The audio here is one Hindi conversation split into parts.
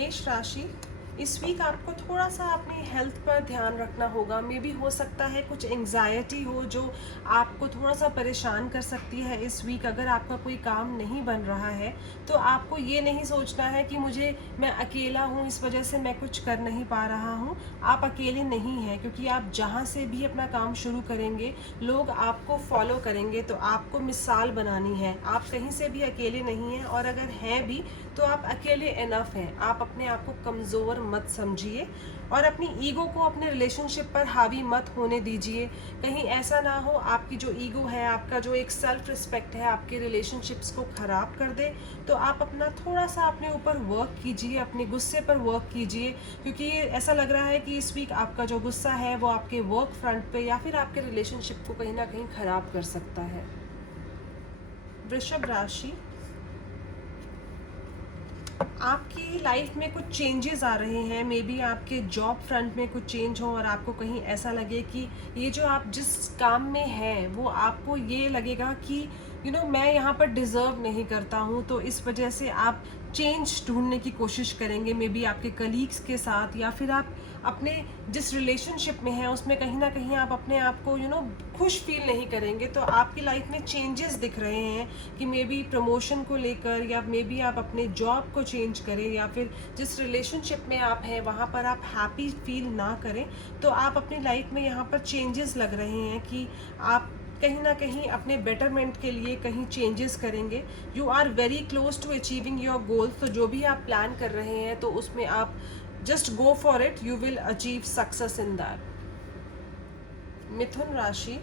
मेष राशि, इस वीक आपको थोड़ा सा अपनी हेल्थ पर ध्यान रखना होगा। मे बी हो सकता है कुछ एंग्जाइटी हो जो आपको थोड़ा सा परेशान कर सकती है इस वीक। अगर आपका कोई काम नहीं बन रहा है तो आपको ये नहीं सोचना है कि मैं अकेला हूँ इस वजह से मैं कुछ कर नहीं पा रहा हूँ। आप अकेले नहीं हैं, क्योंकि आप जहाँ से भी अपना काम शुरू करेंगे लोग आपको फॉलो करेंगे। तो आपको मिसाल बनानी है, आप कहीं से भी अकेले नहीं हैं, और अगर हैं भी तो आप अकेले इनफ हैं। आप अपने आप को कमज़ोर मत समझिए और अपनी ईगो को अपने रिलेशनशिप पर हावी मत होने दीजिए। कहीं ऐसा ना हो आपकी जो ईगो है, आपका जो एक सेल्फ रिस्पेक्ट है, आपके रिलेशनशिप्स को ख़राब कर दे। तो आप अपना थोड़ा सा अपने ऊपर वर्क कीजिए, अपने गुस्से पर वर्क कीजिए, क्योंकि ये ऐसा लग रहा है कि इस वीक आपका जो गुस्सा है वो आपके वर्क फ्रंट पे या फिर आपके रिलेशनशिप को कहीं ना कहीं ख़राब कर सकता है। वृषभ राशि, आपकी लाइफ में कुछ चेंजेस आ रहे हैं। मे बी आपके जॉब फ्रंट में कुछ चेंज हो और आपको कहीं ऐसा लगे कि ये जो आप जिस काम में हैं वो आपको ये लगेगा कि मैं यहाँ पर डिज़र्व नहीं करता हूँ। तो इस वजह से आप चेंज ढूंढने की कोशिश करेंगे, मे बी आपके कलीग्स के साथ, या फिर आप अपने जिस रिलेशनशिप में हैं उसमें कहीं ना कहीं आप अपने आप को खुश फील नहीं करेंगे। तो आपकी लाइफ में चेंजेस दिख रहे हैं कि मे बी प्रमोशन को लेकर, या मे बी आप अपने जॉब को चेंज करें, या फिर जिस रिलेशनशिप में आप हैं वहाँ पर आप हैप्पी फील ना करें। तो आप अपनी लाइफ में यहाँ पर चेंजेस लग रहे हैं कि आप कहीं ना कहीं अपने बेटरमेंट के लिए कहीं चेंजेस करेंगे। You are very close to achieving your goals. तो जो भी आप प्लान कर रहे हैं तो उसमें आप just go for it, you will achieve success in that. Mithun राशि,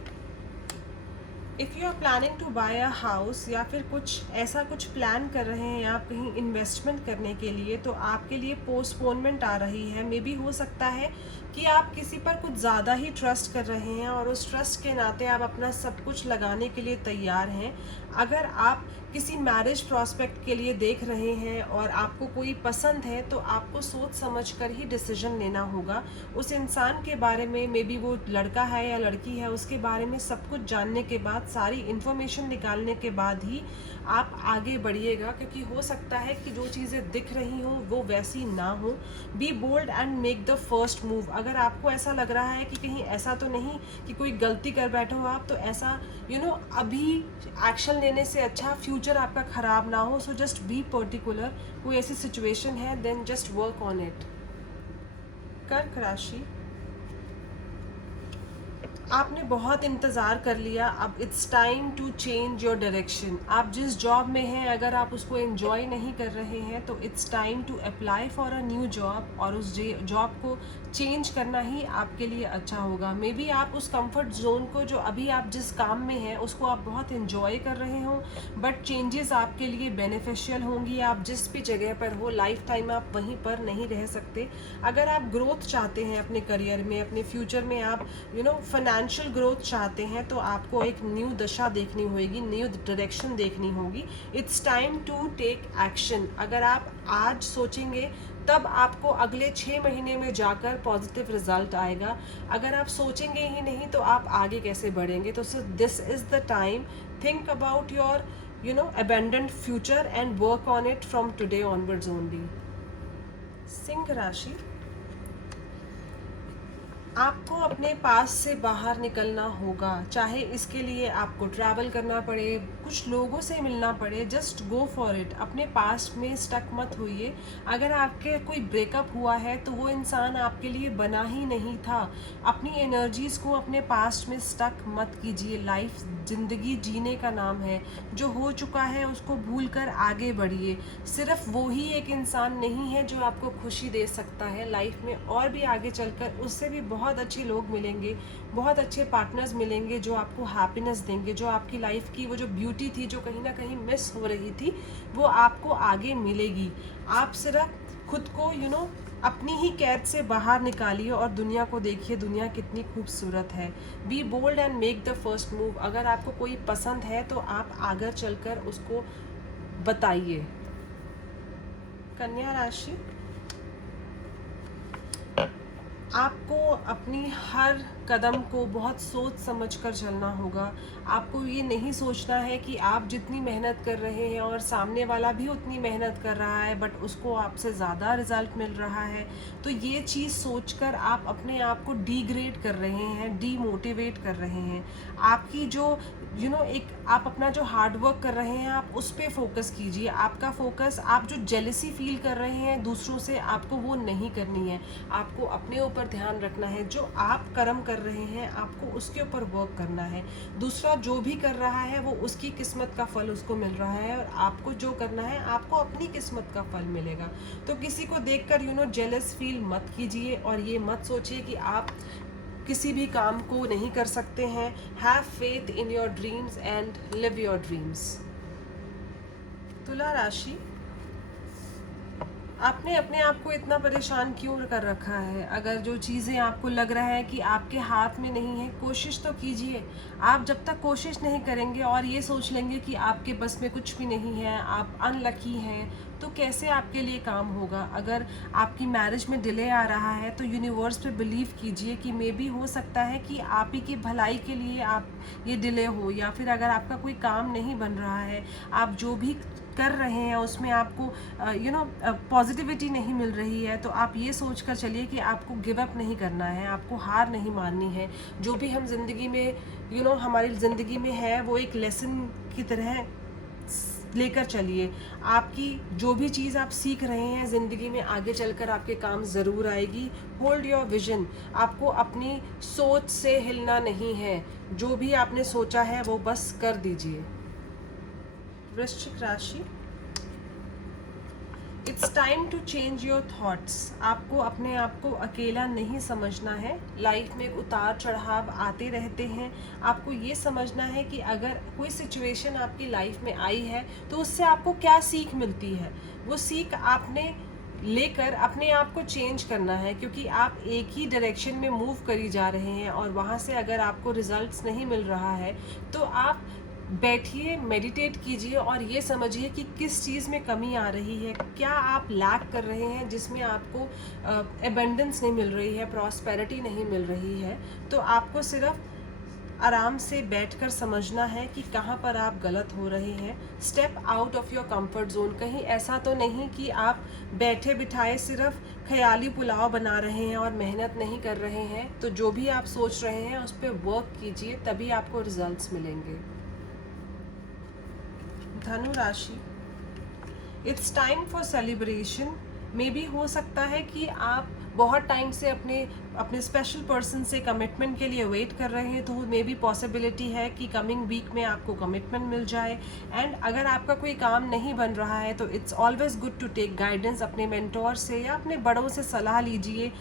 if you are planning to buy a house, या फिर कुछ प्लान कर रहे हैं आप कहीं इन्वेस्टमेंट करने के लिए, तो आपके लिए पोस्टपोनमेंट आ रही है। मे बी हो सकता है कि आप किसी पर कुछ ज़्यादा ही ट्रस्ट कर रहे हैं और उस ट्रस्ट के नाते आप अपना सब कुछ लगाने के लिए तैयार हैं। अगर आप किसी मैरिज प्रॉस्पेक्ट के लिए देख रहे हैं और आपको कोई पसंद है तो आपको सोच समझ कर ही डिसीजन लेना होगा। उस इंसान के बारे में, मे बी वो लड़का है या लड़की है, उसके बारे में सब कुछ जानने के बाद, सारी इन्फॉर्मेशन निकालने के बाद ही आप आगे बढ़िएगा, क्योंकि हो सकता है कि जो चीज़ें दिख रही हों वो वैसी ना हो। Be bold and make the first move. अगर आपको ऐसा लग रहा है कि कहीं ऐसा तो नहीं कि कोई गलती कर बैठे हो आप, तो ऐसा अभी एक्शन लेने से अच्छा फ्यूचर आपका ख़राब ना हो। So just be particular. कोई ऐसी सिचुएशन है then just work on it. कर्क राशि, आपने बहुत इंतज़ार कर लिया, अब it's time to change your direction. आप जिस जॉब में हैं अगर आप उसको एंजॉय नहीं कर रहे हैं तो it's time to apply for a new job, और उस जॉब को चेंज करना ही आपके लिए अच्छा होगा। मे बी आप उस कंफर्ट जोन को, जो अभी आप जिस काम में हैं उसको आप बहुत एंजॉय कर रहे हो, बट चेंजेस आपके लिए बेनिफिशियल होंगी। आप जिस भी जगह पर हो लाइफ टाइम आप वहीं पर नहीं रह सकते। अगर आप ग्रोथ चाहते हैं अपने करियर में, अपने फ्यूचर में, आप फाइनेंशियल ग्रोथ चाहते हैं, तो आपको एक न्यू दशा देखनी होगी, न्यू डायरेक्शन देखनी होगी। It's time to take action. अगर आप आज सोचेंगे तब आपको अगले 6 महीने में जाकर पॉजिटिव रिजल्ट आएगा। अगर आप सोचेंगे ही नहीं तो आप आगे कैसे बढ़ेंगे। तो this is the time, think about your abundant future and work on it from today onwards only. Singh राशि, आपको अपने पास से बाहर निकलना होगा, चाहे इसके लिए आपको ट्रैवल करना पड़े, कुछ लोगों से मिलना पड़े, जस्ट गो फॉर इट। अपने पास्ट में स्टक मत होइए। अगर आपके कोई ब्रेकअप हुआ है तो वो इंसान आपके लिए बना ही नहीं था। अपनी एनर्जीज़ को अपने पास्ट में स्टक मत कीजिए। लाइफ ज़िंदगी जीने का नाम है। जो हो चुका है उसको भूल कर आगे बढ़िए। सिर्फ वो ही एक इंसान नहीं है जो आपको खुशी दे सकता है लाइफ में, और भी आगे चलकर उससे भी बहुत अच्छे लोग मिलेंगे, बहुत अच्छे पार्टनर्स मिलेंगे जो आपको हैप्पीनेस देंगे, जो आपकी लाइफ की वो जो ब्यूटी थी जो कहीं ना कहीं मिस हो रही थी वो आपको आगे मिलेगी। आप सिर्फ खुद को अपनी ही कैद से बाहर निकालिए और दुनिया को देखिए, दुनिया कितनी खूबसूरत है। Be bold and make the first move. अगर आपको कोई पसंद है तो आप आगे चलकर उसको बताइए। कन्या राशि, आपको अपनी हर कदम को बहुत सोच समझ कर चलना होगा। आपको ये नहीं सोचना है कि आप जितनी मेहनत कर रहे हैं और सामने वाला भी उतनी मेहनत कर रहा है बट उसको आपसे ज़्यादा रिज़ल्ट मिल रहा है, तो ये चीज़ सोचकर आप अपने आप को डिग्रेड कर रहे हैं, डीमोटिवेट कर रहे हैं। आपकी जो एक आप अपना जो हार्ड वर्क कर रहे हैं आप उस पर फोकस कीजिए। आपका फोकस, आप जो जेलसी फील कर रहे हैं दूसरों से, आपको वो नहीं करनी है। आपको अपने ऊपर ध्यान रखना है। जो आप कर्म कर रहे हैं आपको उसके ऊपर वर्क करना है। दूसरा जो भी कर रहा है वो उसकी किस्मत का फल उसको मिल रहा है, और आपको जो करना है आपको अपनी किस्मत का फल मिलेगा। तो किसी को देखकर जेलस फील मत कीजिए, और ये मत सोचिए कि आप किसी भी काम को नहीं कर सकते हैं। Have faith in your dreams and live your dreams. तुला राशि, आपने अपने आप को इतना परेशान क्यों कर रखा है? अगर जो चीज़ें आपको लग रहा है कि आपके हाथ में नहीं है, कोशिश तो कीजिए। आप जब तक कोशिश नहीं करेंगे और ये सोच लेंगे कि आपके बस में कुछ भी नहीं है, आप अनलकी हैं, तो कैसे आपके लिए काम होगा? अगर आपकी मैरिज में डिले आ रहा है तो यूनिवर्स पे बिलीव कीजिए कि मे बी हो सकता है कि आप ही की भलाई के लिए आप ये डिले हो, या फिर अगर आपका कोई काम नहीं बन रहा है, आप जो भी कर रहे हैं उसमें आपको पॉजिटिविटी नहीं मिल रही है, तो आप ये सोच कर चलिए कि आपको गिव अप नहीं करना है, आपको हार नहीं माननी है। जो भी हम ज़िंदगी में हमारी ज़िंदगी में है वो एक लेसन की तरह लेकर चलिए। आपकी जो भी चीज़ आप सीख रहे हैं ज़िंदगी में आगे चलकर आपके काम ज़रूर आएगी। Hold your vision. आपको अपनी सोच से हिलना नहीं है। जो भी आपने सोचा है वो बस कर दीजिए। वृश्चिक राशि, it's time to change your thoughts. आपको अपने आप को अकेला नहीं समझना है। लाइफ में उतार चढ़ाव आते रहते हैं। आपको ये समझना है कि अगर कोई सिचुएशन आपकी लाइफ में आई है तो उससे आपको क्या सीख मिलती है, वो सीख आपने लेकर अपने आप को चेंज करना है, क्योंकि आप एक ही डायरेक्शन में मूव करी जा रहे हैं और वहाँ से अगर आपको रिजल्ट्स नहीं मिल रहा है तो आप बैठिए, मेडिटेट कीजिए और ये समझिए कि किस चीज़ में कमी आ रही है, क्या आप लैक कर रहे हैं जिसमें आपको एबंडेंस नहीं मिल रही है, प्रॉस्पेरिटी नहीं मिल रही है। तो आपको सिर्फ आराम से बैठकर समझना है कि कहाँ पर आप गलत हो रहे हैं। Step out of your comfort zone. कहीं ऐसा तो नहीं कि आप बैठे बिठाए सिर्फ ख्याली पुलाव बना रहे हैं और मेहनत नहीं कर रहे हैं। तो जो भी आप सोच रहे हैं उस पर वर्क कीजिए, तभी आपको रिजल्ट्स मिलेंगे। धनु राशि, it's time for celebration. May be हो सकता है कि आप बहुत टाइम से अपने स्पेशल पर्सन से कमिटमेंट के लिए वेट कर रहे हैं, तो मे बी पॉसिबिलिटी है कि कमिंग वीक में आपको कमिटमेंट मिल जाए। एंड अगर आपका कोई काम नहीं बन रहा है तो it's always good to take guidance अपने मेंटोर से या अपने बड़ों से सलाह लीजिए।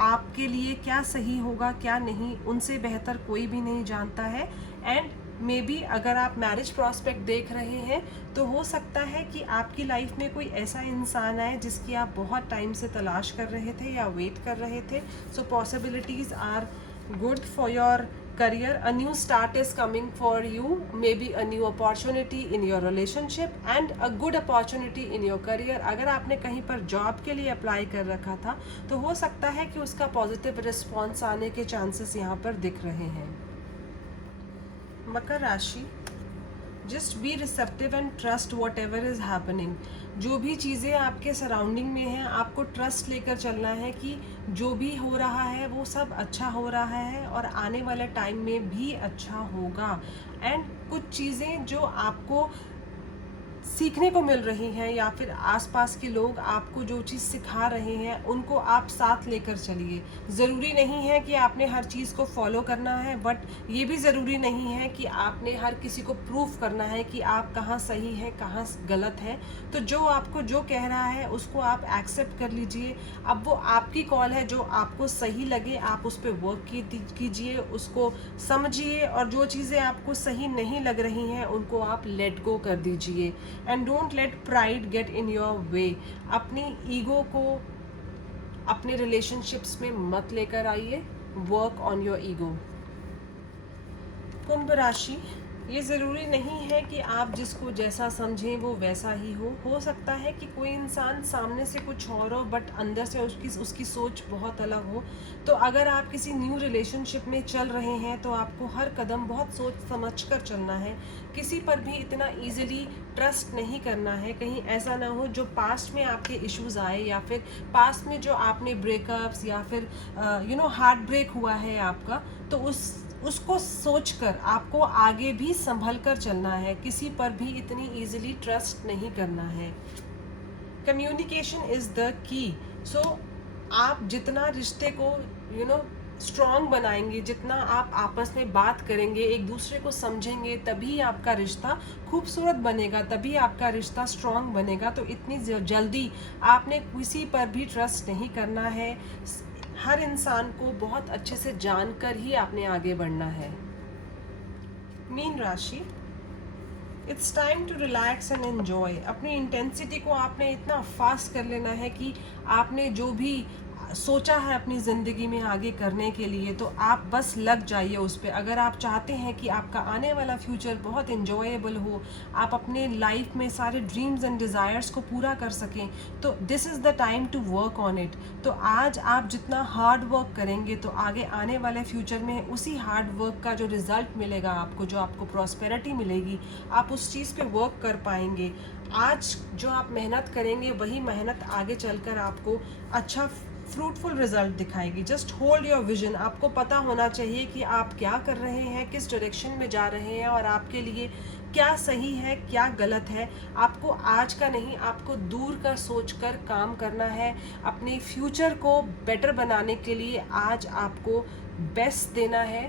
आपके लिए क्या सही होगा क्या नहीं, उनसे बेहतर कोई भी नहीं जानता है। एंड मे बी अगर आप मैरिज प्रॉस्पेक्ट देख रहे हैं तो हो सकता है कि आपकी लाइफ में कोई ऐसा इंसान आए जिसकी आप बहुत टाइम से तलाश कर रहे थे या वेट कर रहे थे। So possibilities are good for your career. A new start is coming for you, maybe a new opportunity in your relationship and a good opportunity in your career. अगर आपने कहीं पर जॉब के लिए अप्लाई कर रखा था तो हो सकता है कि उसका पॉजिटिव रिस्पॉन्स आने के चांसेस यहाँ पर दिख रहे हैं। मकर राशि, just be receptive and trust what ever is happening. जो भी चीज़ें आपके सराउंडिंग में हैं आपको ट्रस्ट लेकर चलना है कि जो भी हो रहा है वो सब अच्छा हो रहा है और आने वाले टाइम में भी अच्छा होगा। एंड कुछ चीज़ें जो आपको सीखने को मिल रही हैं या फिर आसपास के लोग आपको जो चीज़ सिखा रहे हैं उनको आप साथ लेकर चलिए। ज़रूरी नहीं है कि आपने हर चीज़ को फॉलो करना है, बट ये भी ज़रूरी नहीं है कि आपने हर किसी को प्रूव करना है कि आप कहाँ सही हैं कहाँ गलत है। तो जो आपको जो कह रहा है उसको आप एक्सेप्ट कर लीजिए। अब वो आपकी कॉल है, जो आपको सही लगे आप उस पर वर्क कीजिए, उसको समझिए, और जो चीज़ें आपको सही नहीं लग रही हैं उनको आप लेट गो कर दीजिए। And don't let pride get in your way. अपनी ईगो को अपने रिलेशनशिप्स में मत लेकर आइए। Work on your ego. Kumbh राशि, ये ज़रूरी नहीं है कि आप जिसको जैसा समझें वो वैसा ही हो सकता है कि कोई इंसान सामने से कुछ और हो बट अंदर से उसकी सोच बहुत अलग हो। तो अगर आप किसी न्यू रिलेशनशिप में चल रहे हैं तो आपको हर कदम बहुत सोच समझ कर चलना है। किसी पर भी इतना ईजिली ट्रस्ट नहीं करना है, कहीं ऐसा ना हो जो पास्ट में आपके इश्यूज़ आए या फिर पास्ट में जो आपने ब्रेकअप्स या फिर हार्ट ब्रेक हुआ है आपका, तो उसको सोचकर आपको आगे भी संभल कर चलना है। किसी पर भी इतनी इजीली ट्रस्ट नहीं करना है। Communication is the key. सो आप जितना रिश्ते को स्ट्रॉन्ग बनाएंगे, जितना आप आपस में बात करेंगे, एक दूसरे को समझेंगे, तभी आपका रिश्ता खूबसूरत बनेगा, तभी आपका रिश्ता स्ट्रॉन्ग बनेगा। तो इतनी जल्दी आपने किसी पर भी ट्रस्ट नहीं करना है। हर इंसान को बहुत अच्छे से जानकर ही आपने आगे बढ़ना है। मीन राशि, it's time to relax and enjoy. अपनी इंटेंसिटी को आपने इतना फास्ट कर लेना है कि आपने जो भी सोचा है अपनी ज़िंदगी में आगे करने के लिए, तो आप बस लग जाइए उस पर। अगर आप चाहते हैं कि आपका आने वाला फ्यूचर बहुत इन्जॉयबल हो, आप अपने लाइफ में सारे ड्रीम्स एंड डिज़ायर्स को पूरा कर सकें, तो this is the time to work on it. तो आज आप जितना हार्ड वर्क करेंगे तो आगे आने वाले फ्यूचर में उसी हार्ड वर्क का जो रिज़ल्ट मिलेगा आपको, जो आपको प्रॉस्पेरिटी मिलेगी, आप उस चीज़ पे वर्क कर पाएंगे। आज जो आप मेहनत करेंगे वही मेहनत आगे चलकर आपको अच्छा फ्रूटफुल रिजल्ट दिखाएगी। Just hold your vision. आपको पता होना चाहिए कि आप क्या कर रहे हैं, किस डायरेक्शन में जा रहे हैं और आपके लिए क्या सही है क्या गलत है। आपको आज का नहीं, आपको दूर का सोचकर काम करना है। अपने फ्यूचर को बेटर बनाने के लिए आज आपको बेस्ट देना है।